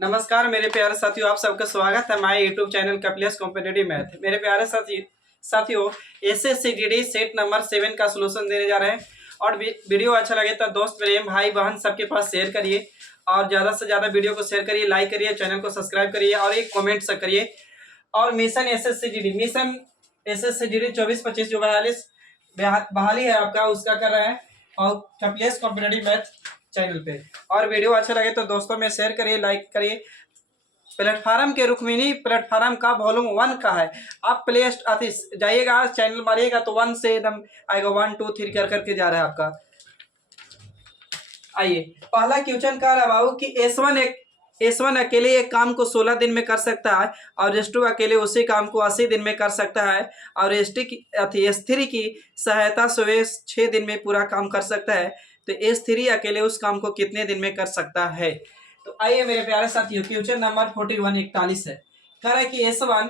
नमस्कार मेरे प्यारे साथियों, आप सबका स्वागत है हमारे YouTube channel Kapilesh competitive math. मेरे प्यारे साथियों एसएससी जीडी सेट नंबर 7 का सोल्यूशन देने जा रहे हैं। और वीडियो अच्छा लगे तो दोस्त प्रेम भाई बहन सबके पास शेयर करिए और ज़्यादा से ज़्यादा वीडियो को शेयर करिए, लाइक करिए, चैनल को सब्सक्राइब करिए और एक कॉमेंट से करिए। और मिशन एसएससी जीडी 24-25 जो बहाली है आपका, उसका कर रहे हैं और कपिलेश कॉम्पिटिटिव मैथ चैनल पे। और वीडियो अच्छा लगे तो दोस्तों में शेयर करिए, लाइक करिए। प्लेटफार्म के रुक्मिणी प्लेटफार्म का वॉल्यूम 1 का है। आप प्ले जाइएगा, चैनल मारिएगा तो 1 से एकदम आएगा, 1 2 3 कर करके जा रहा है आपका। आइए, पहला क्वेश्चन कह रहा है बाबू कि S1 अकेले एक काम को 16 दिन में कर सकता है और S2 अकेले उसी काम को 80 दिन में कर सकता है और S3 की सहायता से वे 6 दिन में पूरा काम कर सकता है। तो S3 अकेले उस काम को कितने दिन में कर सकता है? तो आइए मेरे प्यारे साथियों, क्वेश्चन नंबर 41 है। कह रहा है कि S1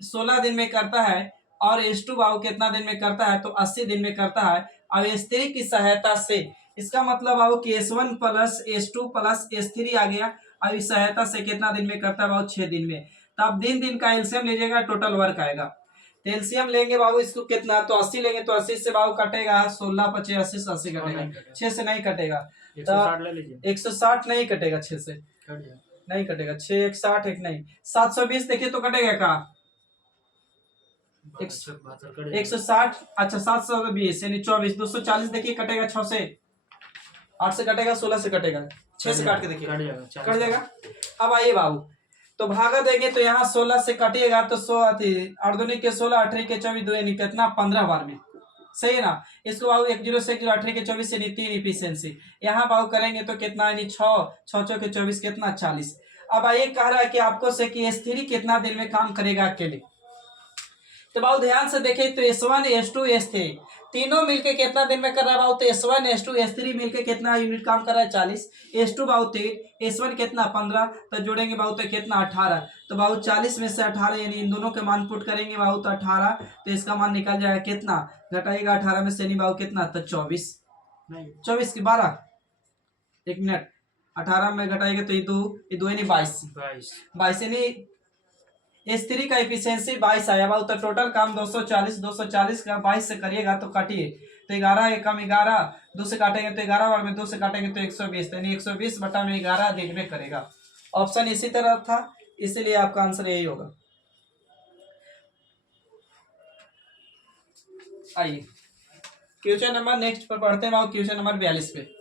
16 दिन में करता है और S2 बाबू कितना दिन में करता है? तो 80 दिन में करता है और S3 की सहायता से, इसका मतलब बाबू कि S1 plus S2 plus S3 आ गया और इस सहायता से कितना दिन में करता है बाबू? 6 दिन में। तो आप दिन का एलसीएम लीजिएगा, टोटल वर्क आएगा। तो एलसीएम लेंगे बाबू, इसको कितना? तो 80 लेंगे तो 80 से बाबू कटेगा 16 25 80 से 80 कटेगा, 6 से नहीं कटेगा। 160 नहीं कटेगा, 6 से नहीं कटेगा, 6 160 एक नहीं, 720 देखिए तो कटेगा का 160। अच्छा 720 यानी 24, 240 देखिए कटेगा, 6 से 8 से कटेगा, 16 से कटेगा, 6 से काट के देखिए कट जाएगा। अब आइए बाबू, तो भागा देंगे तो यहाँ 16 से कटिएगा तो 8 दूनी के 16 18 के 24 दो यानी कितना? 15 बार में, सही है ना। इसको बाबू 1 0 से 18 के 24 यानी 3 इफिशिएंसी। यहाँ बाबू करेंगे तो कितना? यानी 6 6 के 24 कितना? 40। अब आइए कह रहा है कि आपको से कि S3 कितना दिन में काम करेगा अकेले। तो बाबू ध्यान से देखें तो S1 S2 S3 तीनों मिलके कितना दिन में कर रहा है बाबू? तो S1 S2 S3 मिलके कितना यूनिट काम कर रहा है? 40। S2 बाबू 3, S1 कितना? 15। तो जोड़ेंगे बाबू तो कितना? 18। तो बाबू 40 में से 18 यानी इन दोनों के मान पुट करेंगे बाबू तो 18, तो इसका मान निकल जाएगा कितना? घटाइएगा 18 में से नहीं बाबू कितना? तो 24 24 की 12, 1 मिनट, 18 में घटाएगा तो ये दो यानी 22 यानी S3 का एफिशिएंसी 22 आया बाबू। तो टोटल काम 240 का 22 से करिएगा तो काटिए तो 11 एकम 11, 2 से काटेंगे तो 11 बार में 2 से काटेंगे तो 120, यानी 120 बटा में 11 दिन में करेगा। ऑप्शन इसी तरह था, इसीलिए आपका आंसर यही होगा। आइए क्वेश्चन नंबर नेक्स्ट पर पढ़ते हैं बाबू, क्वेश्चन नंबर 42 पे।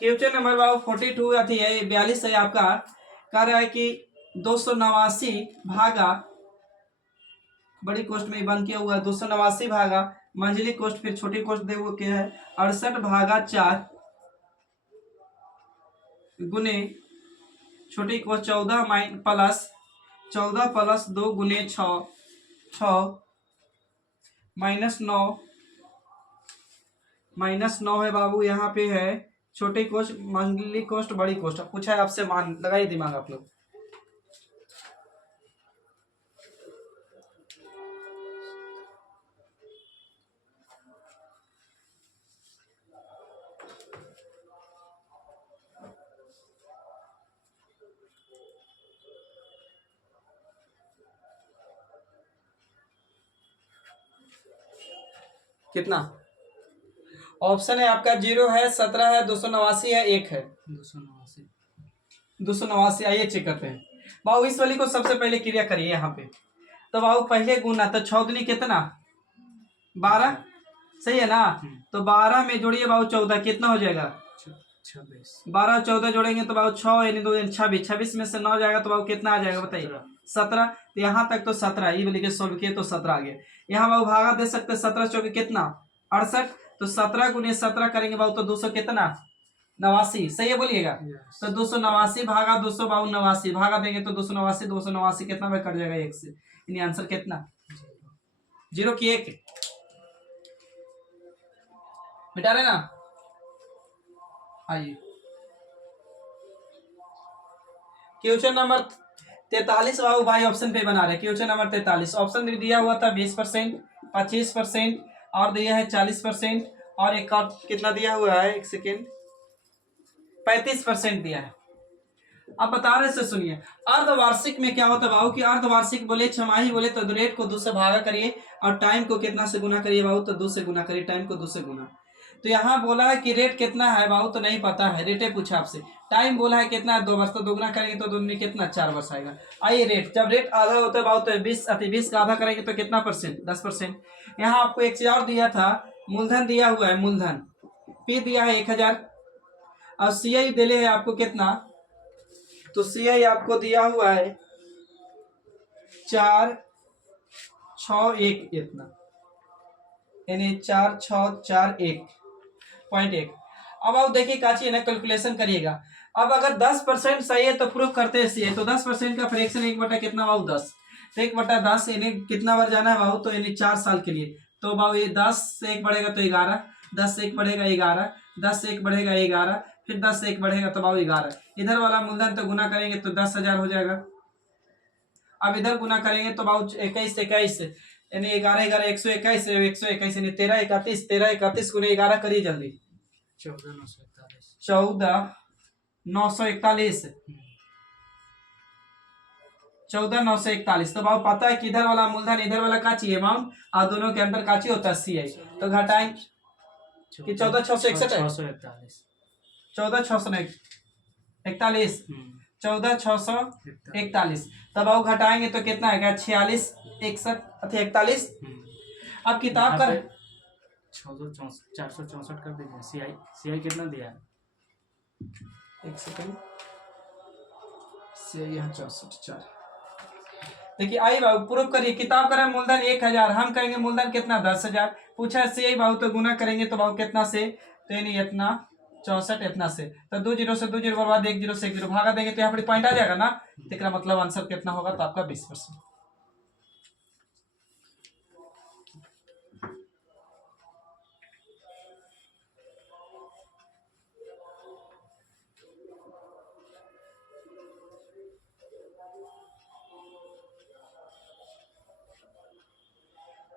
क्वेश्चन नंबर बाबू 42 है, 42 है आपका। कह रहा है कि 289 भागा, बड़ी कोष्ट में बंद किया हुआ है, 289 भागा मंझली कोष्ट फिर छोटी कोष्ट दे वो क्या है 68 भागा 4 गुने छोटी कोष्ट 14 प्लस 2 गुने 6 -9 है बाबू। यहाँ पे है छोटी कोष्ट मंझली कोष्ट बड़ी कोष्ट, पूछा है आपसे, मान लगाइए दिमाग आप लोग। कितना ऑप्शन है आपका? 0 है, 17 है, 289 है, 1 है। 289 आइए चेक करते हैं बाबू। इस वाली को सबसे पहले क्रिया करिए यहाँ पे। तो बाबू पहले गुना, तो 6 दूनी कितना? 12, सही है ना। तो 12 में जोड़िए बाबू 14, कितना हो जाएगा? 12 14 जोड़ेंगे तो बाबू 6 यानी 2 26, 26 में से 9 जाएगा तो बाबू कितना आ जाएगा बताइए? 17। तो यहाँ तक तो 17, ये बोलिए सोल्व किए तो 17 आ गया। यहाँ बाबू भागा दे सकते 17 चौके कितना? 68। तो 17 गुने 17 करेंगे बाबू तो 200 कितना? 89, सही है बोलिएगा। तो 289 भागा 200 बाबू 89, भागा देंगे तो 289 कितना में कट जाएगा? 1 से, यानी आंसर कितना? 0 की 1 मिटा रहे ना। आइए क्वेश्चन नंबर 43 बाबू भाई ऑप्शन पे बना रहे। क्वेश्चन नंबर 43 ऑप्शन दिया हुआ था 20%, 25% और दिया है 40% और एक और कितना दिया हुआ है, एक सेकेंड, 35% दिया है। अब बता रहे से सुनिए, अर्धवार्षिक में क्या होता है बाबू कि अर्धवार्षिक बोले छमाही बोले तो रेट को 2 से भागा करिए और टाइम को कितना से गुना करिए बाबू, तो 2 से गुना करिए, टाइम को 2 से गुना। तो यहाँ बोला है कि रेट कितना है बाबू, तो नहीं पता है, रेटे पूछा आपसे। टाइम बोला है कितना है, 2 वर्ष, तो 2 गुना करेंगे तो 2 में कितना 4 वर्ष आएगा। आइए रेट, जब रेट आधा होता है बाबू तो 20 का आधा करेंगे तो कितना परसेंट, 10%। यहाँ आपको एक चीज और दिया था, मूलधन दिया हुआ है, मूलधन पी दिया है 1000 और CI दिले है आपको कितना, तो CI आपको दिया हुआ है 461 इतना, यानी 4641.1। अब आप देखिए काची ना कैलकुलेशन करिएगा। अब अगर 10% सही है तो प्रूफ करते हैं, तो 10% का फ्रैक्शन 1 बटा कितना बाबू 10, तो 1/10 यानी कितना बार जाना है बाबू, तो यानी 4 साल के लिए। तो बाबू ये 10 से 1 बढ़ेगा तो 11, 10 से 1 बढ़ेगा 11, 10 से 1 बढ़ेगा 11, फिर 10 से 1 बढ़ेगा तो बाबू 11। इधर वाला मूलधन तो गुना करेंगे तो 10,000 हो जाएगा। अब इधर गुना करेंगे तो बाबू 21 यानी 11 11 121, 121 यानी 13 31, 13 31 गुने 11 करिए जल्दी, 14,941, 14,941। तो बाबू पता है कि इधर वाला मूलधन इधर वाला का चाहिए अमाउंट और दोनों के अंदर का चाहिए होता है CI, तो घटाएं कि 14,661 है, 14,641, 14,641। तब आओ घटाएंगे तो कितना आएगा 46 61 अथवा 41। अब किताब का 464 कर दीजिए। CI कितना दिया है, एक सेकंड, CI यहाँ 64। देखिए आई बाबू प्रूफ करिए, किताब का मूलधन 1000, हम कहेंगे मूलधन कितना 10,000, पूछा CI बाबू तो गुना करेंगे तो बाबू कितना से, तो यानी इतना 64 इतना से, तो 2 जीरो से 2 जीरो बर्बाद, 1 जीरो से 1 जीरो भागा देंगे तो यहाँ पर पॉइंट आ जाएगा ना, तो मतलब आंसर कितना होगा, तो आपका 20%।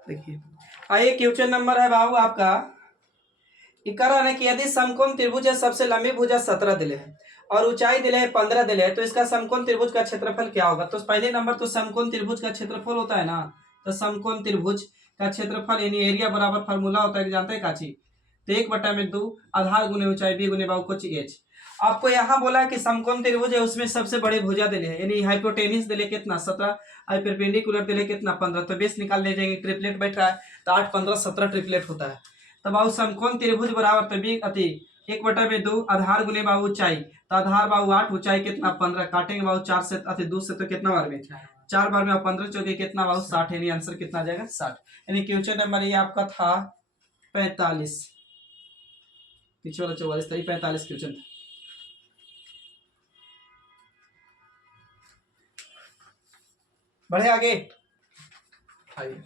देखिए आइए क्वेश्चन नंबर है बाबू आपका, कारण है कि यदि समकोण त्रिभुज है, सबसे लंबी भुजा 17 दिले है और ऊंचाई दिले है 15 दिले है, तो इसका समकोण त्रिभुज का क्षेत्रफल क्या होगा। तो पहले नंबर तो समकोण त्रिभुज का क्षेत्रफल होता है ना, तो समकोण त्रिभुज का क्षेत्रफल यानी एरिया बराबर फार्मूला होता है, जानते हैं काची, तो 1/2 आधार गुने ऊंचाई b गुने बाहु कुछ h। आपको यहाँ बोला है कि समकोण त्रिभुज है, उसमें सबसे बड़ी भुजा दिले है, यानी हाइपोटेनिस दिले कितना 17 और परपेंडिकुलर दिले कितना 15, तो बेस निकाल ले जाएंगे, ट्रिपलेट बैठ रहा है तो 8 15 17 ट्रिपलेट होता है। तब बाबू समकोण त्रिभुज बराबर तो बी अति 1/2 आधार गुने बाबू ऊंचाई, तो आधार बाबू 8 ऊंचाई कितना 15, काटेंगे बाबू 4 से अति 2 से तो कितना बार में 4 बार में 15 चौके कितना बाबू 60, यानी आंसर कितना आ जाएगा 60। यानी क्वेश्चन नंबर ये आपका था 45, पीछे वाला 44 था, 45 क्वेश्चन था। बढ़े आगे, आइए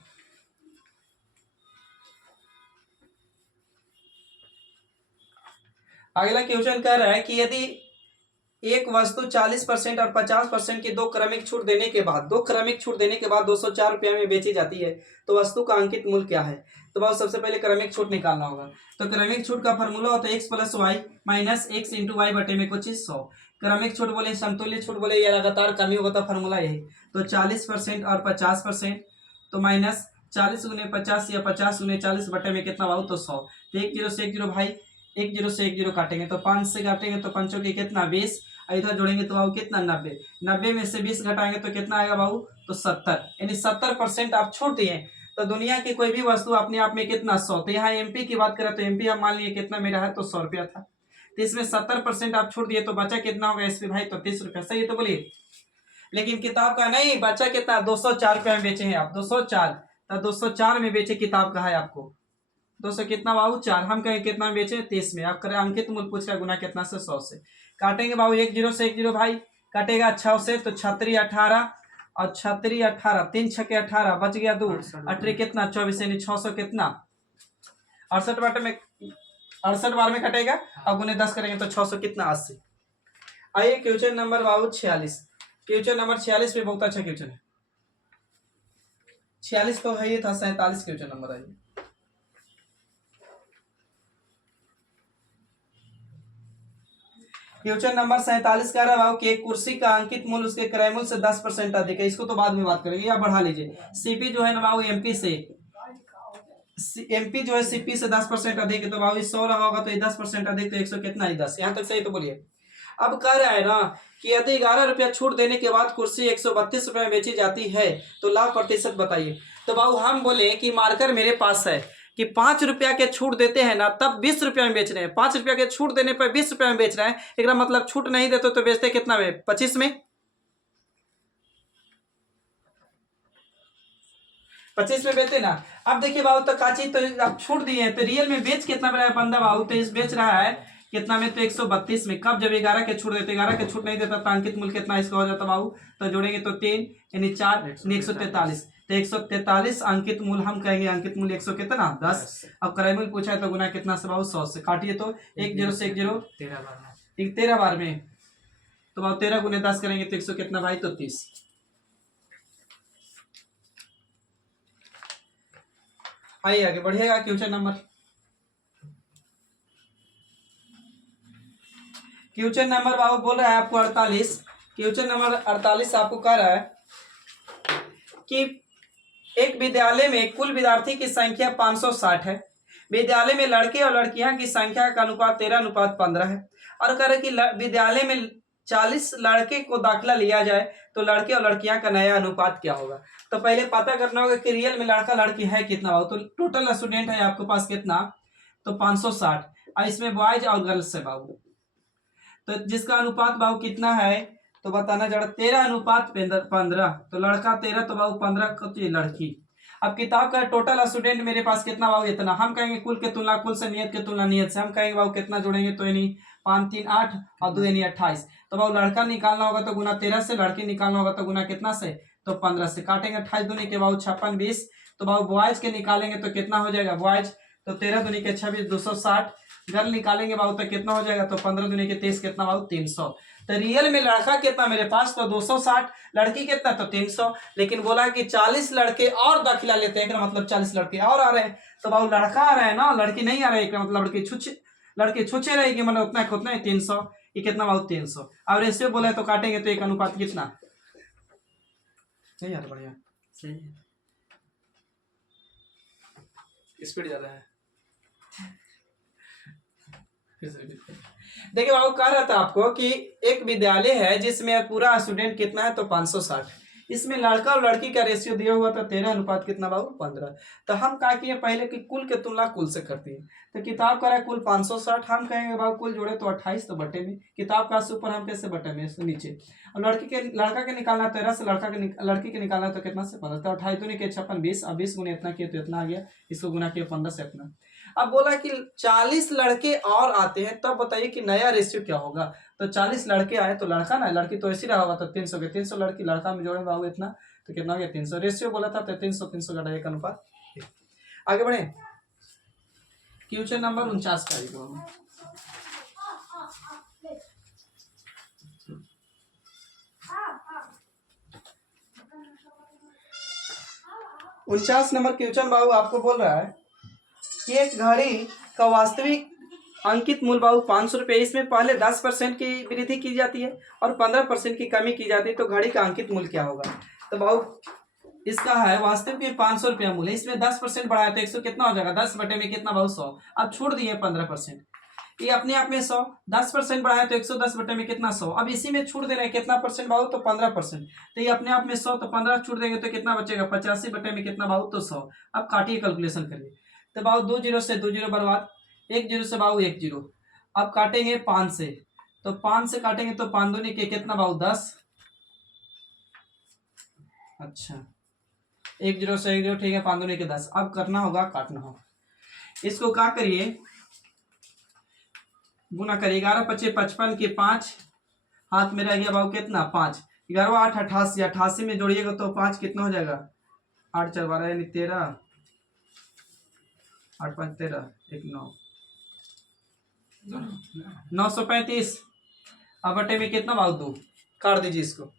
अगला क्वेश्चन कह रहा है कि यदि एक वस्तु 40% और 50% की दो क्रमिक छूट देने के बाद 204 रुपया में बेची जाती है, तो वस्तु का अंकित मूल्य क्या है। तो बहुत सबसे पहले क्रमिक छूट निकालना होगा, तो क्रमिक छूट का फॉर्मूला होता है x + y - x × y बटे में कुछ 100। क्रमिक छूट बोले, समतुल्य छूट बोले, या लगातार कमी होगा, फॉर्मूला यही। तो 40% और 50%, तो -40 × 50 या 50 × 40 बटे में कितना बाबू, तो 100। तो 1 0 से 1 0 भाई, 1 0 से 1 0 काटेंगे तो 5 से काटेंगे तो 5 की कितना 20, इधर जोड़ेंगे तो बाबू कितना 90, 90 में से 20 घटाएंगे तो कितना आएगा बाबू, तो 70, यानी 70% आप छूट दिए। तो दुनिया की कोई भी वस्तु अपने आप में कितना 100, तो यहाँ MP की बात करें तो MP हम मान लिए कितना मेरा है, तो 100 रुपया था, तो इसमें 70% आप छूट दिए, तो बचा कितना होगा इसमें भाई, तो 30 रुपया। सही है तो बोलिए। लेकिन किताब का नहीं बचा कितना, 204 रुपया में बेचे हैं आप, 204, तो 204 में बेचे किताब का है आपको 200 कितना बाबू 4, हम कहें कितना में बेचे 30 में। आप करें अंकित मूल्य पूछ रहा, गुना कितना से 100 से, काटेंगे बाबू 1 0 से 1 0 भाई, काटेगा 6 से तो 36 18 और 36 18, 3 6 18, बच गया 2 18 कितना 24, यानी 600 कितना 68 बार में 68 बार में कटेगा, अब गुने 10 करेंगे तो 600 कितना 80। आइए क्वेश्चन नंबर बाबू 46, क्वेश्चन नंबर 46 में बहुत अच्छा क्वेश्चन है, 46 तो है, ये था 47 क्वेश्चन नंबर है। क्वेश्चन नंबर 47 कह रहा है बाबू कि एक कुर्सी का अंकित मूल्य उसके क्रय मूल्य से 10% अधिक है। इसको तो बाद में बात करेंगे, या बढ़ा लीजिए। सीपी जो है ना बाबू एमपी से, एमपी जो है सीपी से 10% अधिक है, तो बाबू 100 रहा होगा तो ये 10% अधिक, तो 100 कितना है 10। यहाँ तक सही तो बोलिए। अब कह रहा है ना कि यदि 11 रुपया छूट देने के बाद कुर्सी 132 रुपये में बेची जाती है तो लाभ प्रतिशत बताइए। तो बाबू हम बोले कि मार्कर मेरे पास है कि 5 रुपया के छूट देते हैं ना तब 20 रुपया में बेच रहे हैं, 5 रुपया के छूट देने पर 20 रुपया में बेच रहे हैं। एक मतलब छूट नहीं देते तो बेचते कितना में, 25 में, 25 में बेचते ना। अब देखिए बाबू तो काची तो अब छूट दिए हैं तो रियल में बेच कितना में रहा है बंदा बाबू, तो इस बेच रहा है कितना में, तो 132 में। कब, जब 11 के छूट देते, 11 के छूट नहीं देता तो अंकित मूल्य कितना इसका हो जाता बाबू, तो जोड़ेंगे तो 3 यानी 4 143, तो 143 अंकित मूल्य हम कहेंगे, अंकित मूल्य 100 कितना 10। अब क्रय मूल्य पूछा है तो गुना कितना से बाबू 100 से, काटिए तो 1 0 से 1 0 13 बार में, तो बाबू 13 गुने 10 करेंगे तो 100 कितना भाई, तो 30। आइए आगे बढ़िएगा। क्वेश्चन नंबर बाबू बोल रहा है आपको 48। क्वेश्चन नंबर 48 आपको कह रहा है कि एक विद्यालय में कुल विद्यार्थी की संख्या 560 है। विद्यालय में लड़के और लड़कियां की संख्या का अनुपात 13:15 है। और कह रहे कि विद्यालय में 40 लड़के को दाखिला लिया जाए तो लड़के और लड़कियां का नया अनुपात क्या होगा। तो पहले पता करना होगा कि रियल में लड़का लड़की है कितना बाबू। तो टोटल स्टूडेंट है आपके पास कितना, तो 560, और इसमें बॉयज और गर्ल्स है बाबू। तो जिसका अनुपात बाबू कितना है तो बताना जरा, 13:15, तो लड़का 13 तो बाबू 15 लड़की। अब किताब का टोटल स्टूडेंट मेरे पास कितना बाबू, इतना। हम कहेंगे कुल के तुलना कुल से, नियत के तुलना नियत से। हम कहेंगे बाबू कितना जोड़ेंगे, तो यानी 5 3 8 और 2 यानी 28। तो बाबू लड़का निकालना होगा तो गुना 13 से, लड़की निकालना होगा तो गुना कितना से, तो 15 से। काटेंगे 28 दूनी के बाबू 56 20। तो बाबू बॉयज के निकालेंगे तो कितना हो जाएगा बॉयज, तो 13 दूनी के 26 260। गर्ल निकालेंगे बाबू तो कितना हो जाएगा, तो 15 दूनी के 23 कितना बाबू 300। तो रियल में लड़का कितना मेरे पास, तो 260, लड़की कितना तो 300। लेकिन बोला कि 40 लड़के और दाखिला लेते हैं, मतलब 40 लड़के और आ रहे हैं। तो बाबू लड़का आ रहा है ना, लड़की नहीं आ रही है, मतलब लड़के छुच्छे रहेगी, मतलब उतना कितना है 300। ये कितना बाबू 300। अब रेशियो बोला है तो काटेंगे तो एक अनुपात कितना, नहीं यार बढ़िया सही है। स्पीड ज्यादा है। देखिए बाबू कह रहा था आपको कि एक विद्यालय है जिसमें पूरा स्टूडेंट कितना है, तो 560। इसमें लड़का और लड़की का रेशियो दिया हुआ था 13 अनुपात कितना बाबू 15। तो हम क्या किए पहले कि कुल के तुलना कुल से करती है। तो किताब का है कुल 560, हम कहेंगे बाबू कुल जोड़े तो 28, तो बटे में। किताब का ऊपर हम कैसे बटे में, नीचे। और लड़का के निकालना 13 से, लड़की के निकालना तो कितना से 15। तो 28 दूनी के 56 20, अब 20 गुने इतना किए तो इतना आ गया, इसको गुना किया 15 से इतना। अब बोला कि 40 लड़के और आते हैं तब बताइए कि नया रेशियो क्या होगा। तो 40 लड़के आए तो लड़का ना, लड़की तो ऐसी रहा होगा, तो 300 के 300 लड़की, लड़का में जोड़े बाबू इतना, तो कितना हो गया 300। रेशियो बोला था तो 300 का डायरेक्ट अनुपात। आगे बढ़े। क्वेश्चन नंबर 49 का 49 नंबर क्वेश्चन बाबू आपको बोल रहा है कि एक घड़ी का वास्तविक अंकित मूल्य बाबू 500 रुपये। इसमें पहले 10% की वृद्धि की जाती है और 15% की कमी की जाती है, तो घड़ी का अंकित मूल्य क्या होगा। तो बाबू इसका है वास्तविक में 500 रुपया मूल्य, इसमें 10% बढ़ाया तो 100 कितना हो जाएगा, 10 बटे में कितना बाबू 100। अब छूट दिए 15%, ये अपने आप में 100, 10% बढ़ाया तो 110 बटे में कितना 100। अब इसी में छूट दे रहे हैं कितना परसेंट बाबू, तो 15%। तो ये अपने आप में 100, तो 15 छूट देंगे तो कितना बचेगा 85 बटे में कितना बाबू, तो 100। अब काटिए कैलकुलेशन करिए। तो बाबू 2 0 से 2 0 बर्बाद, 1 0 से बाबू 1 0। अब काटेंगे 5 से, तो 5 से काटेंगे तो 5 दूनी के कितना बाबू 10। अच्छा 1 0 से 1 0, ठीक है, 5 दूनी के 10। अब करना होगा, काटना होगा। इसको क्या करिए, गुना करिए। 11 25 55 के 5 हाथ में रह गया बाबू कितना 5। 11 8 88, 88 में जोड़िएगा तो 5 कितना हो जाएगा, 8 4 12 यानी 13, 8 5 13 1 9, 935। अब बटे में कितना बाबू 2, काट दीजिए इसको।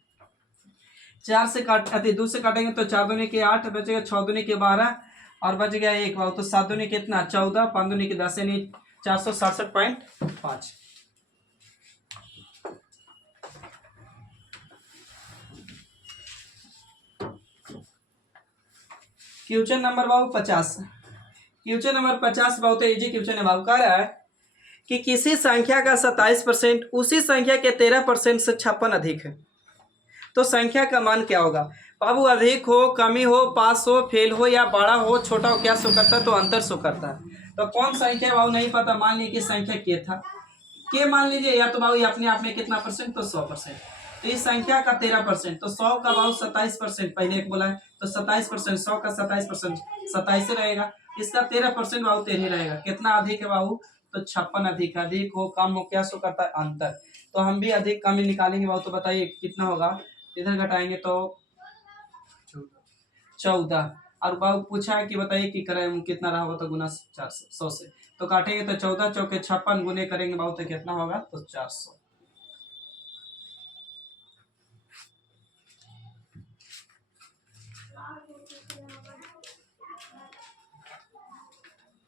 4 से काट 2 से काटेंगे तो 4 दूनी के 8 बचेगा, 6 दूनी के 12 और बच गया 1 बाबू, तो 7 दूनी कितना 14, 5 दूनी के 10 यानी 467.5। क्वेश्चन नंबर बाबू 50। क्वेश्चन नंबर 50 बहुत इजी क्वेश्चन है बाबू। कह रहा है कि किसी संख्या का 27% उसी संख्या के 13% से 56 अधिक है, तो संख्या का मान क्या होगा। बाबू अधिक हो, कमी हो, पास हो, फेल हो या बड़ा हो, छोटा हो, क्या शो करता है, तो अंतर शो करता है। तो कौन संख्या बाबू नहीं पता, मान लीजिए कि संख्या के था, के मान लीजिए, या तो बाबू ये अपने आप में कितना परसेंट, तो 100%। तो इस संख्या का 13%, तो 100 का बाबू 27%, पहले एक बोला है तो 27%, 100 का 27%, 27 रहेगा। इसका 13% बाबू 13 रहेगा। कितना अधिक है बाबू, तो 56 अधिक है। अधिक हो, कम हो, क्या शो करता है, अंतर। तो हम भी अधिक कम ही निकालेंगे बाबू, तो बताइए कितना होगा। इधर घटाएंगे तो 14। और बाबू पूछा है कि बताइए कि करें कितना रहा होगा, तो गुना 100 से, तो काटेंगे तो 14 चौके 56, गुने करेंगे बाबू तो कितना होगा, तो 400।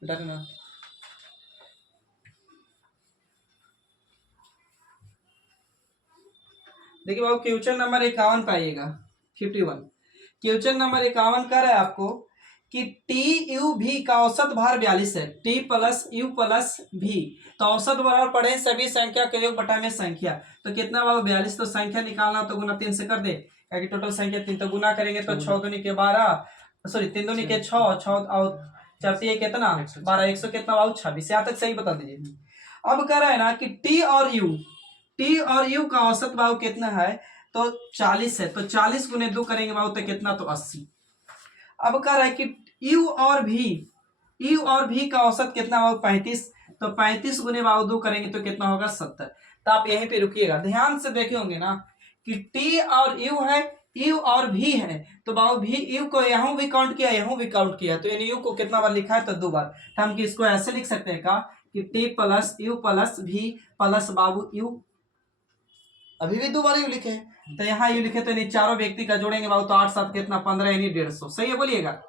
ना देखिए बाबू क्वेश्चन नंबर 51 पाइएगा, 51। क्वेश्चन नंबर 51 कर है आपको कि टी यू भी का औसत भार 42 है, टी प्लस यू प्लस भी, तो औसत भार पढ़े सभी संख्या के योग बटा में संख्या, तो कितना बाबू 42। तो संख्या निकालना तो गुना 3 से कर दे, क्योंकि टोटल संख्या 3, तो गुना करेंगे तो 6 दूनी के 12, सॉरी 3 दूनी के 6, 6 और 4 कितना 12, 100 कितना बाबू 26। यहाँ तक सही बता दीजिए। अब कह रहा है ना कि टी और यू का औसत बाबू कितना है, तो 40 है, तो 40 गुने 2 करेंगे बाबू तो कितना, तो 80। अब कह रहा है कि यू और भी का औसत कितना बाबू 35, तो 35 गुने बाबू 2 करेंगे तो कितना होगा 70। तो आप यहीं पे रुकिएगा, ध्यान से देखे होंगे ना कि टी और यू है, यू और भी है, तो बाबू भी यू को यहाँ भी काउंट किया, यहाँ भी काउंट किया, तो इन यू को कितना बार लिखा है, तो 2 बार। तो हम इसको ऐसे लिख सकते हैं का कि टी प्लस यू प्लस भी प्लस बाबू यू, अभी भी 2 बार यू लिखे, तो यहाँ यू लिखे, तो इन चारों व्यक्ति का जोड़ेंगे बाबू तो 8 7 कितना 15, यानी 150। सही है, बोलिएगा।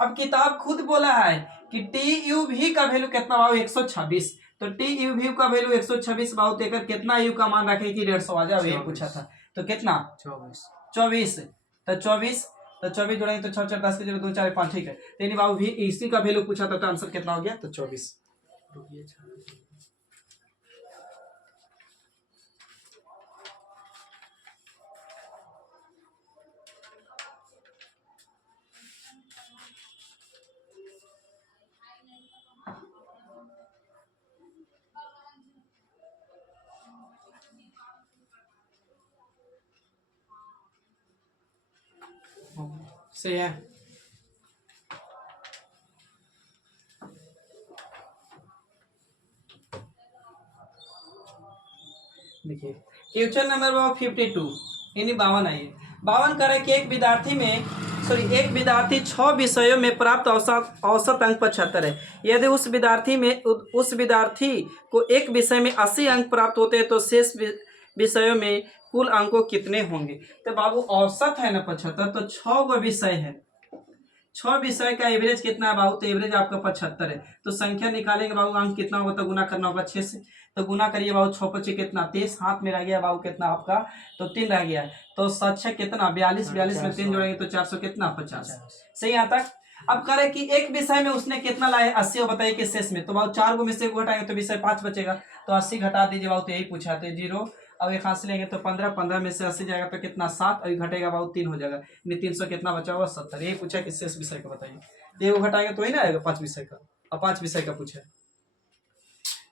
अब किताब खुद बोला है कि टी यू भी का वैल्यू कितना बाबू 126, तो टी यू भी का वैल्यू 126 बाबू देकर कितना यू का मान रखे कि 150 आ जाए, ये पूछा था। तो कितना 24, तो 24 जोड़ेंगे तो 6 4 10 के 0 2 4 5, ठीक है। तो बाबू भी इसी का वैल्यू पूछा था, तो आंसर कितना हो गया, तो 24। सही है। देखिए क्वेश्चन नंबर 52, यानी 52 आइए। 52 करे कि एक विद्यार्थी 6 विषयों में प्राप्त औसत अंक 75 है। यदि उस विद्यार्थी को एक विषय में 80 अंक प्राप्त होते हैं, तो शेष विषयों में कुल अंकों कितने होंगे। तो बाबू औसत है ना 75, तो 6 गो विषय है, 6 विषय का एवरेज कितना है बाबू, तो एवरेज आपका 75 है। तो संख्या निकालेंगे बाबू, अंक कितना होगा, तो गुना करना होगा 6 से, तो गुना करिए बाबू 6 5 कितना 23, हाथ में रह गया बाबू कितना आपका, तो 3 रह गया, तो 7 कितना 42, 42 में 3 जोड़ेंगे तो 400 कितना 50। सही यहाँ तक। अब करे कि एक विषय में उसने कितना लाया 80, और बताइए कि शेष में, तो बाबू 4 गो में से घटाएंगे तो विषय 5 बचेगा, तो 80 घटा दीजिए बाबू, तो यही पूछा थे 0। अब एक हाथ से लेंगे तो 15, 15 में से 80 जाएगा तो कितना 7, अभी घटेगा बाबू 3 हो जाएगा, 300 कितना बचा हुआ 70। यही पूछा कि शेष विषय का बताइए, तो ये घटाएंगे तो ही ना आएगा 5 विषय का, और 5 विषय का पूछा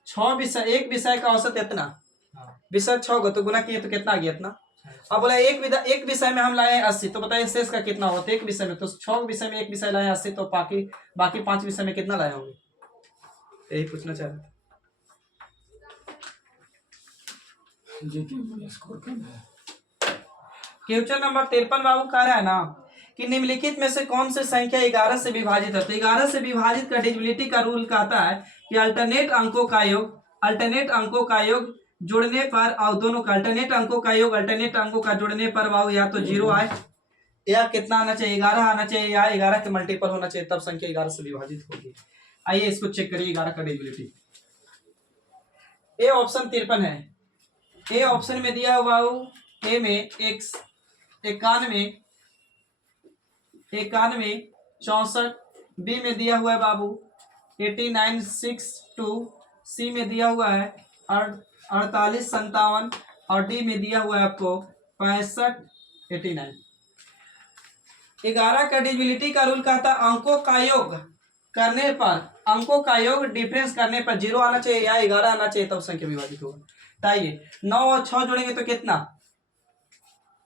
6 विषय, एक विषय का औसत इतना, विषय 6 गो तो गुना किए तो कितना आ गया इतना। अब बोला एक विषय में हम लाए 80, तो बताइए शेष का कितना होगा, तो एक विषय में तो 6 विषय में एक विषय लाए 80, तो बाकी 5 विषय में कितना लाए होंगे, यही पूछना चाह रहे थे। क्वेश्चन नंबर 53 बाबू कह रहा है ना कि निम्नलिखित में से कौन सी संख्या 11 से विभाजित है। तो 11 से विभाजित का डिविजिबिलिटी का रूल कहता है कि अल्टरनेट अंकों का योग जोड़ने पर, और दोनों का अल्टरनेट अंकों का जोड़ने पर बाबू या तो 0 आए, या कितना आना चाहिए 11 आना चाहिए, या 11 के मल्टीपल होना चाहिए, तब संख्या 11 से विभाजित होगी। आइए इसको चेक करिए 11 का डिविजिबिलिटी। ए ऑप्शन 53 है, ए ऑप्शन में दिया हुआ ए में 91 64, बी में दिया हुआ है बाबू 8962, सी में दिया हुआ है 4857 और डी में दिया हुआ है आपको 6589। 11 का डिविजिबिलिटी का रूल कहता है अंकों का योग करने पर, अंकों का योग डिफरेंस करने पर 0 आना चाहिए या 11 आना चाहिए तब संख्या विभाजित होगा। बताइए 9 और 6 जोड़ेंगे तो कितना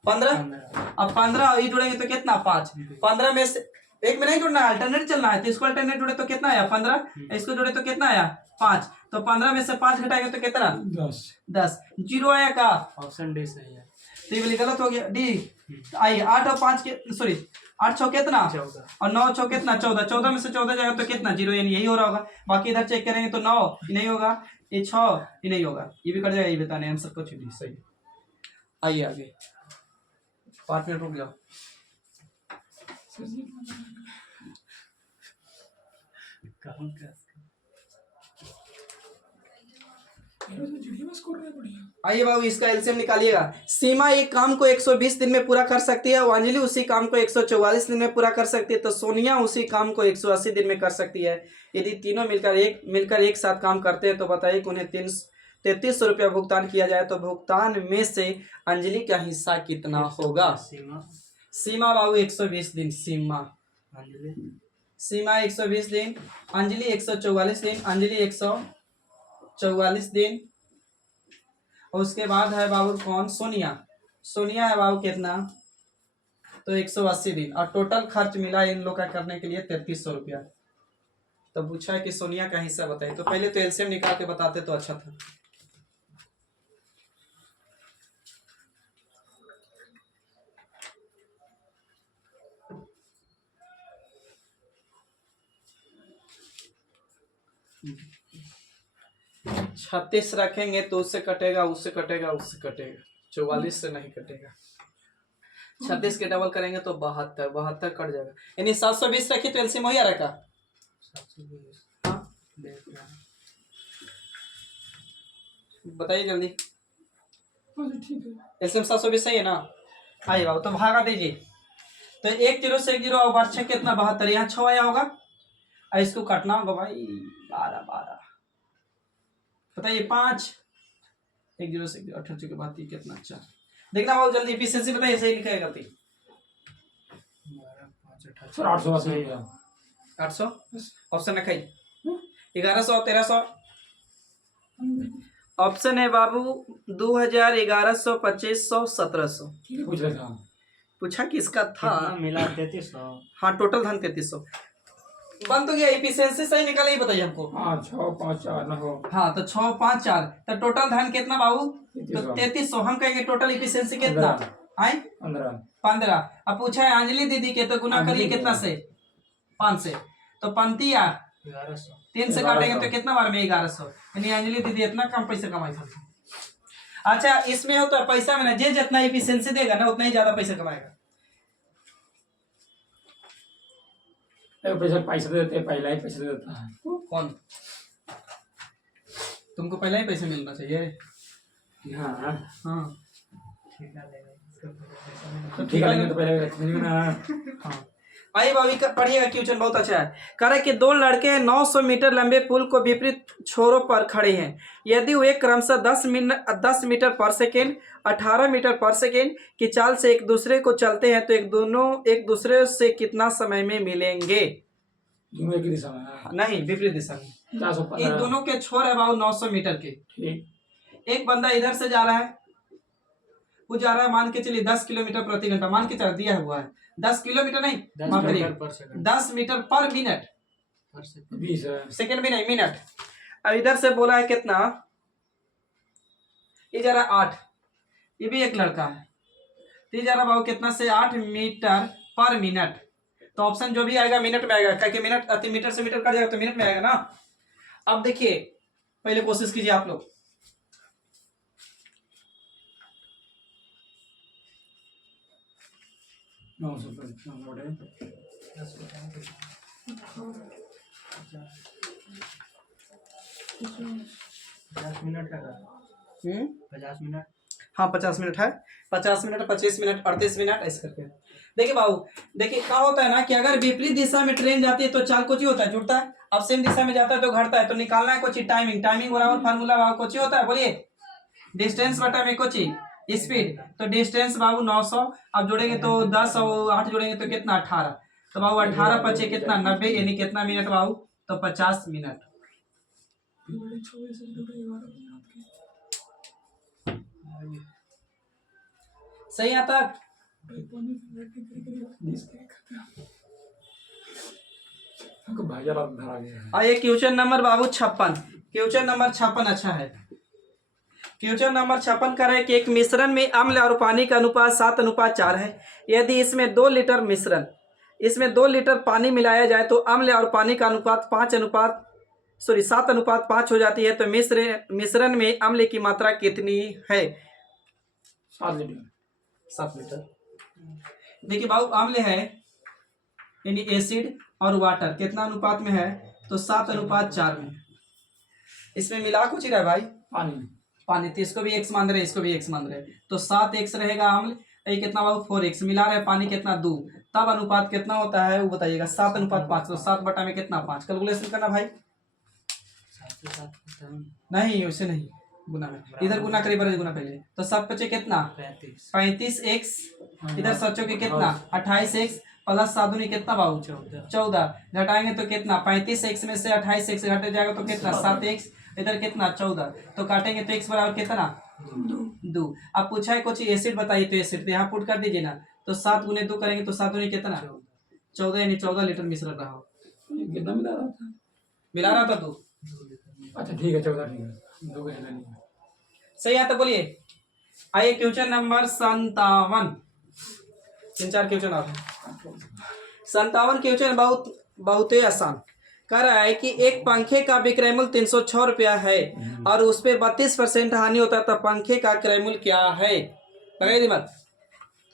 15, अब 15 और ये जोड़ेंगे तो कितना 5, 15 में से एक में नहीं जुड़ना है, अल्टरनेट चलना है, तो इसको अल्टरनेट जुड़े तो कितना आया 15, इसको जोड़े तो कितना आया 5, तो 15 में से 5 घटाएंगे तो कितना 10, 0 आया का ऑप्शन डी सही है। तो ये वाली गलत हो गया डी। आइए 8 और 5 के सॉरी 8 6 कितना 14 और 9 6 कितना 14, 14 में से 14 जाएगा तो कितना 0, यानी यही हो रहा होगा। बाकी इधर चेक करेंगे तो 9 ये नहीं होगा, ये 6 ये नहीं होगा, ये भी कट जाएगा, ये बताने आंसर कुछ भी सही। आइए आगे 5 मिनट रुक जाओ। आइए बाबू इसका एलसीएम निकालिएगा। सीमा एक काम को 120 दिन में पूरा कर सकती है, अंजलि उसी काम को 144 दिन में पूरा कर सकती है, तो सोनिया उसी काम को 180 दिन में कर सकती है। यदि तीनों मिलकर एक साथ काम करते हैं तो बताइए कि उन्हें 3300 रुपया भुगतान किया जाए तो भुगतान में से अंजलि का हिस्सा कितना होगा। सीमा बाबू 120 दिन, सीमा 120 दिन, अंजलि 144 दिन, अंजलि 144 दिन, और उसके बाद है बाबू कौन सोनिया, सोनिया है बाबू कितना तो 180 दिन, और टोटल खर्च मिला इन लोग का करने के लिए 3300 रुपया। तो पूछा है कि सोनिया का हिस्सा बताइए, तो पहले तो एलसीएम निकाल के बताते तो अच्छा था। छत्तीस रखेंगे तो उससे कटेगा, उससे कटेगा, उससे कटेगा, 44 से नहीं कटेगा। 36 के डबल करेंगे तो 72, 72 कट जाएगा, यानी 720 रखी तो एलसीएम हो ही आ रहा का। बताइए जल्दी, एलसीएम 720 सही है ना। आइए बाबू तो भागा दीजिए, तो 1 0 से 1 0 और 6 कितना 72, यहाँ 6 आया होगा, और इसको काटना होगा भाई 12 12, बताइए 5 1 0 से 18 के बाद कितना 4, देखना बहुत जल्दी एफिशिएंसी बताइए, सही लिखा है गलती 800 ऑप्शन रखाई 1100 1300 ऑप्शन है बाबू 2000 1100 2500 1700 पूछा किसका था मिला 3300। हाँ टोटल धन 3300 बन तो गया, एफिशिएंसी सही निकाले ही बताइए हमको। हाँ 6 5 4 ना हो, हाँ तो 6 5 4, तो टोटल धन कितना बाबू तो 3300, हम कहेंगे टोटल एफिशिएंसी कितना आए 15। अब पूछा है अंजलि दीदी के तो गुना करिए कितना से 5 से, तो 15 1100 3 से काटेंगे तो कितना बार में 1100, यानी अंजलि दीदी इतना कम पैसा कमाई सकती। अच्छा इसमें हो तो पैसा में ना जे जितना एफिशिएंसी देगा ना उतना ही ज्यादा पैसा कमाएगा। पैसा देते पहला ही पैसा देता है कौन, तुमको पहला ही पैसा मिलना चाहिए। हाँ हाँ ठीक है तो पहले हाँ आइए भाभी पढ़िएगा, क्वेश्चन बहुत अच्छा है। करे कि 2 लड़के 900 मीटर लंबे पुल को विपरीत छोरों पर खड़े हैं, यदि वे क्रमशः 10 मीटर पर सेकेंड 18 मीटर पर सेकेंड की चाल से एक दूसरे को चलते हैं तो एक दूसरे से कितना समय में मिलेंगे। दोनों एक ही दिशा में नहीं विपरीत दिशा में, इन दोनों के छोर है बाबू 900 मीटर के। एक बंदा इधर से जा रहा है, वो जा रहा है मान के चलिए 10 किलोमीटर प्रति घंटा, मान के चल दिया हुआ है 10 किलोमीटर नहीं 10 मीटर पर मिनट, सेकंड भी नहीं मिनट। अब इधर से बोला है कितना, ये जा रहा 8, ये भी एक लड़का है, तो ये जा रहा बाबू कितना से 8 मीटर पर मिनट, तो ऑप्शन जो भी आएगा मिनट में आएगा, क्योंकि मिनट अति मीटर से मीटर कट जाएगा तो मिनट में आएगा ना। अब देखिए पहले कोशिश कीजिए आप लोग, मिनट का 50 मिनट हाँ 50 मिनट है, 50 मिनट, 25 मिनट, 38 मिनट, ऐसे करके। देखिए बाबू, देखिए क्या होता है ना कि अगर विपरीत दिशा में ट्रेन जाती है तो चाल कुछ ही होता है, जुड़ता है। अब सेम दिशा में जाता है तो घटता है। तो निकालना है कुछ टाइमिंग, टाइमिंग बराबर फार्मूला बाबू कुछ ही होता है, बोलिए डिस्टेंस बटा में कुछ स्पीड। तो डिस्टेंस बाबू 900, अब जोड़ेंगे तो 10 और 8 जोड़ेंगे तो कितना 18। तो बाबू 18 पचे कितना 90, यानी कितना मिनट बाबू, तो 50 मिनट। सही आता। आइए क्वेश्चन नंबर बाबू 56, क्वेश्चन नंबर 56 अच्छा है। क्वेश्चन नंबर 56 कर है कि एक मिश्रण में अम्ल और पानी का अनुपात 7:4 है। यदि इसमें 2 लीटर मिश्रण, इसमें 2 लीटर पानी मिलाया जाए तो अम्ल और पानी का अनुपात 7:5 हो जाती है। तो मिश्रण में अम्ल की मात्रा कितनी है? 7 लीटर। देखिए बाबू अम्ल है यानी एसिड और वाटर कितना अनुपात में है, तो 7:4 में। इसमें मिला कुछ ही रहा भाई, पानी। तो इसको भी x मान रहे, इसको भी x मान रहे, तो 7x रहेगा अम्ल, ये कितना बाबू 4x मिला रहे पानी कितना 2, तब अनुपात कितना होता है वो बताइएगा। 7:5, तो 7 बटा में कितना 5, कैलकुलेशन करना भाई। नहीं वैसे नहीं, गुना में, इधर गुना करिए बराबर गुना पहले। तो 7 बचे कितना 35x, इधर सचो के कितना 28x प्लस 7 दूनी कितना बाबू 14, घटाएंगे तो कितना 35x में से 28x घट जाएगा तो कितना 7x, इधर कितना 14, तो काटेंगे तो x बराबर कितना 2। अब पूछा है कुछ एसिड बताइए, तो एसिड तो यहाँ पुट कर दीजिए ना। तो 7 गुने 2 करेंगे तो 7 दूनी कितना 14, यानी 14 लीटर मिश्रण रहा हो। कितना मिला रहा था तू? अच्छा ठीक है 14, ठीक है 2 का नहीं सही है। तो बोलिए आइए क्वेश्चन नंबर 57, 3-4 क्वेश्चन आप 57 क्वेश्चन बहुत ही आसान। कह रहा है कि एक पंखे का विक्रय मूल्य 306 रुपया है और उस पर 32% हानि होता है, तो पंखे का क्रय मूल्य क्या है? लगाइए दिमाग।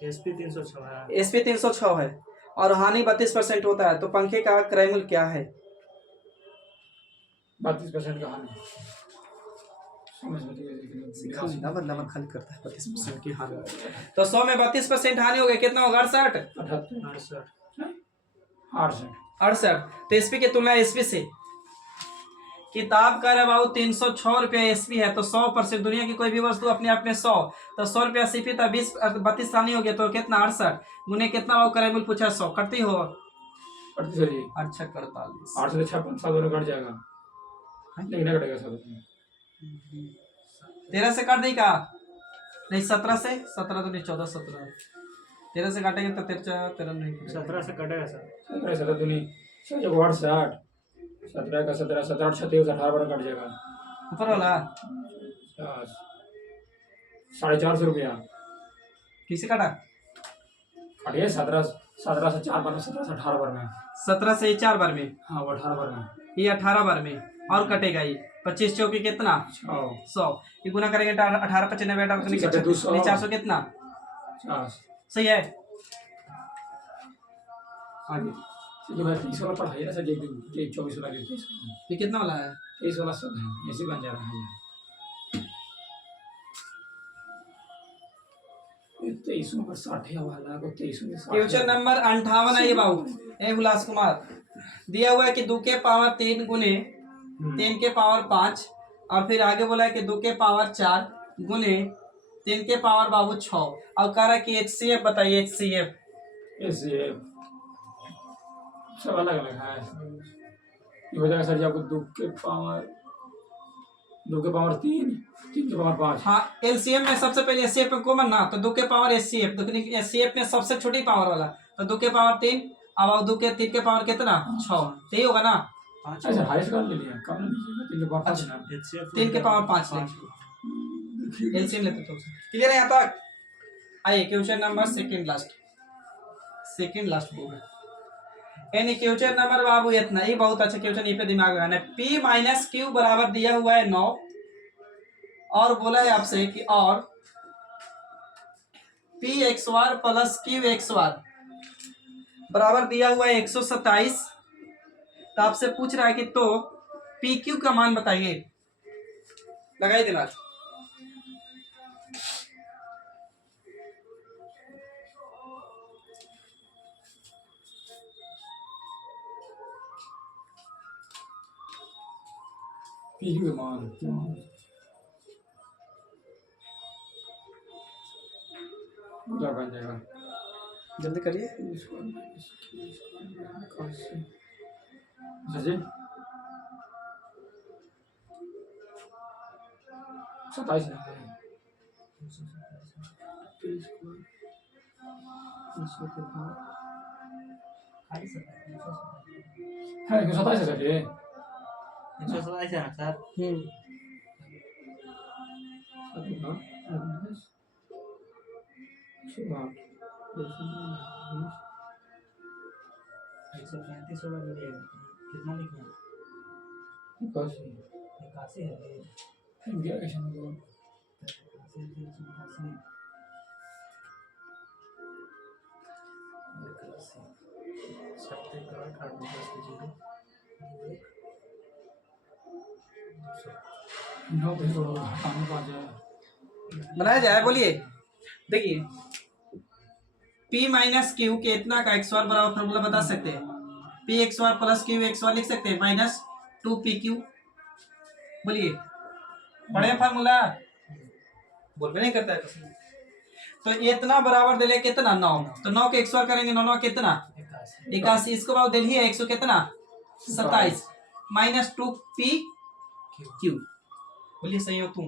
एसपी 306 है, एसपी 306 है और हानि 32% होता है, तो पंखे का क्रय मूल्य क्या है? 32% का हानि खाली करता है 32% की हानि। तो 100 में 32% हानि हो गया, कितना होगा 68। तो एसपी की तुलना एसपी से, किताब का है बाबू 306 रुपया एसपी है, तो 100%, दुनिया की कोई भी वस्तु अपने आप में 100, तो 100 रुपया सीपी था, 32 हानि हो गया तो कितना 68 गुने कितना बाबू क्रय मूल्य पूछा 100, कटती हो अच्छा 48, 8 से 56 7 कट जाएगा, लेकिन कटेगा सब 13 से काट दी का नहीं, 17 से 17 तो नहीं 14 17, 13 से काटेंगे तो 13 नहीं 17 से कटेगा सर, 17 तो नहीं 8 से 8 17 का 17 17 8 36 18 बार कट जाएगा। ऊपर वाला 450 रुपया किसे काटा? कटिए 17 से 4 बार में 17 से 18 बार में 17 से 4 बार में, हाँ वो 18 बार में, ये 18 बार में और कटेगा ये 25 चौकी कितना 100, ये गुना करेंगे 18 95 400 कितना 50 सही है। आगे जो है 30 वाला पढ़ाइए ना सर, एक दिन 24 वाला 23 ये कितना वाला है 23 वाला सब है ऐसे बन जा रहा है। 23 नंबर 60 वाला को 23 में 60 क्वेश्चन नंबर 58 है ये बाबू ए हुलास कुमार। दिया हुआ है कि 2 के पावर 3 गुने 3 के पावर 5, और फिर आगे बोला है कि 2 के पावर 4 गुने 3 के पावर बाबू 6, और कह रहा है कि HCF बताइए। ऐसे सब अलग अलग है, ये हो जाएगा सर जी आपको 2 के पावर 3 3 के पावर 5। हाँ LCM में सबसे पहले HCF में कॉमन ना, तो 2 के पावर HCF, HCF में सबसे छोटी पावर वाला, तो 2 के पावर 3, अब 2 के 3 के पावर कितना 6, तो ये होगा ना। अच्छा हाईएस्ट कर ले लिया, कम नहीं 3 के पावर 5 ना, 3 के पावर 5 LCM लेते तो क्लियर है यहाँ तक। आइए question number second last book यानी क्वेश्चन नंबर बाबू इतना ही, बहुत अच्छा क्वेश्चन, ये पे दिमाग लगाना है। P माइनस क्यू बराबर दिया हुआ है 9, और बोला है आपसे कि और पी एक्स वार प्लस क्यू एक्स वार बराबर दिया हुआ है 127। तो आपसे पूछ रहा है कि तो पी क्यू का मान बताइए, लगाइए दिमाग। पी के मान पूरा बन जाएगा। जल्दी करिए। जी 27 है 27 है सर ये 127 है सर। सुबह 135 होगा जो कितना लिखना है? 81 है ये। इंडिया के शंभू 81 सत्तर करोड़ 8 नौ पे थोड़ा हटाने को आ जाए। बनाया जाए, बोलिए। देखिए P माइनस क्यू के इतना का एक्स बार बराबर फॉर्मूला बता सकते हैं। P एक्स बार प्लस क्यू एक्स बार लिख सकते हैं माइनस 2PQ। बोलिए पढ़े फार्मूला, बोलबे नहीं करता है। तो इतना बराबर दे ले कितना 9, तो 9 के एक्स बार करेंगे 9 कितना 81। इसको बाद दिल ही है 100 कितना 27 माइनस 2PQ। बोलिए सही हो तुम।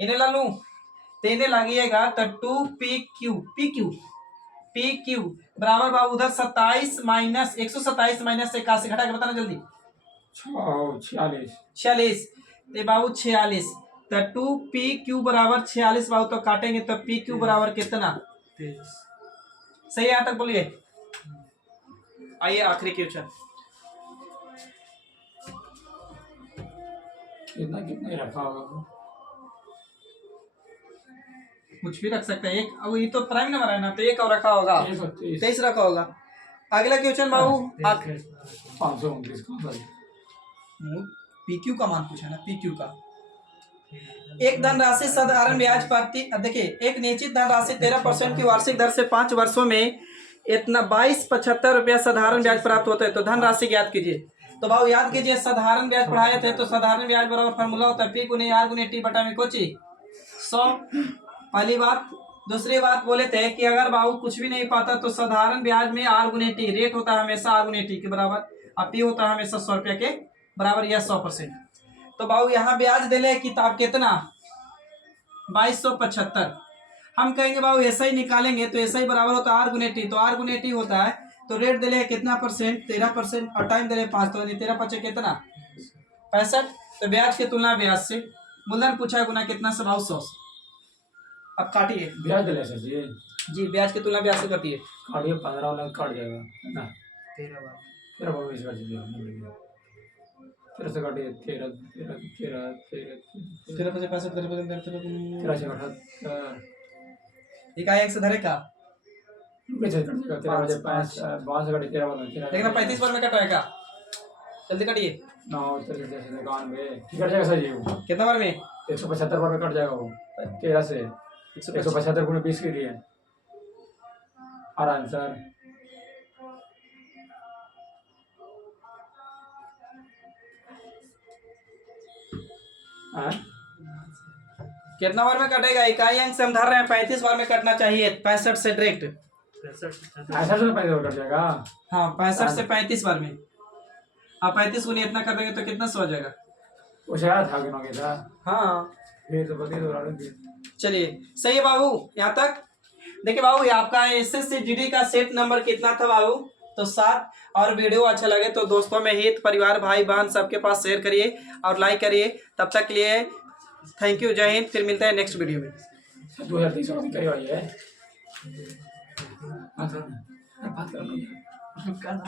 इन्हें ला लूं तो इन्हें लगिएगा तो 2PQ बराबर बाबू उधर 27 माइनस 127 माइनस 81 घटा के बताना जल्दी। 46 तो बाबू 46 तो 2PQ बराबर 46 बाबू तो काटेंगे तो PQ बराबर कितना 23। सही है यहाँ तक बोलिए। आइए आखिरी क्वेश्चन। कितना ही रखा होगा, कुछ भी रख सकते हैं। एक अब ये तो प्राइम नंबर है ना, तो एक और रखा होगा 23 रखा होगा। अगला क्वेश्चन बाबू 529 का PQ का मान पूछा ना, PQ का। एक धनराशि साधारण ब्याज प्रति देखिए एक निश्चित धनराशि 13% की वार्षिक दर से 5 वर्षों में इतना 2275 रुपया साधारण ब्याज प्राप्त होता है। तो धनराशि ज्ञात कीजिए। तो भाव याद कीजिए साधारण ब्याज पढ़ाए थे, तो साधारण ब्याज बराबर फॉर्मूला होता है P गुने R गुने T बटा में कोची 100। पहली बात। दूसरी बात बोले थे कि अगर बाबू कुछ भी नहीं पाता तो साधारण ब्याज में R गुने T रेट होता है हमेशा R गुने T के बराबर, और P होता है हमेशा 100 रुपया के बराबर या 100%। तो बाबू यहाँ ब्याज दिले किताब कितना 2275। हम कहेंगे बाबू ऐसा ही निकालेंगे तो ऐसा ही बराबर होता है R गुने T, तो R गुने T होता है तो रेट दिले कितना परसेंट 13% और टाइम दिले 5, तो 13×5 कितना 65। तो ब्याज की तुलना ब्याज से मूलधन पूछा है गुना कितना से भाव 100। अब काटिए ब्याज दिला सर जी ब्याज की तुलना ब्याज से काटिए। काटिए 15 वाला काट जाएगा ना 13 बार 13 बार 20 काट दीजिए 13 से काटिए 13 13 पैसे 13 से काटा इकाई से धरे का कैसे कट जाएगा 13 बजे 5 से काटिए 13 वाला 13 लेकिन 35 बार में कटाएगा। जल्दी काटिए 9 13 से 91 ठीक कट जाएगा सर ये कितना बार में 175 बार में कट जाएगा वो 13 से 175 गुणे 20 के लिए और आंसर कितना बार में कटेगा। इकाई अंक से हम धर रहे हैं 35 बार में कटना चाहिए 65 से डायरेक्ट 65 से 35 कट जाएगा। हाँ 65 से 35 बार में आप 35 गुने इतना कर देंगे तो कितना सो जाएगा। वो शायद था गिनोगे था हाँ फिर तो बता दो। चलिए सही है बाबू यहाँ तक। देखिए बाबू ये आपका एसएससी जीडी का सेट नंबर कितना था बाबू तो 7। और वीडियो अच्छा लगे तो दोस्तों में हित परिवार भाई बहन सबके पास शेयर करिए और लाइक करिए। तब तक के लिए थैंक यू, जय हिंद। फिर मिलते हैं नेक्स्ट वीडियो में। 2023 में करी हुई है बात करना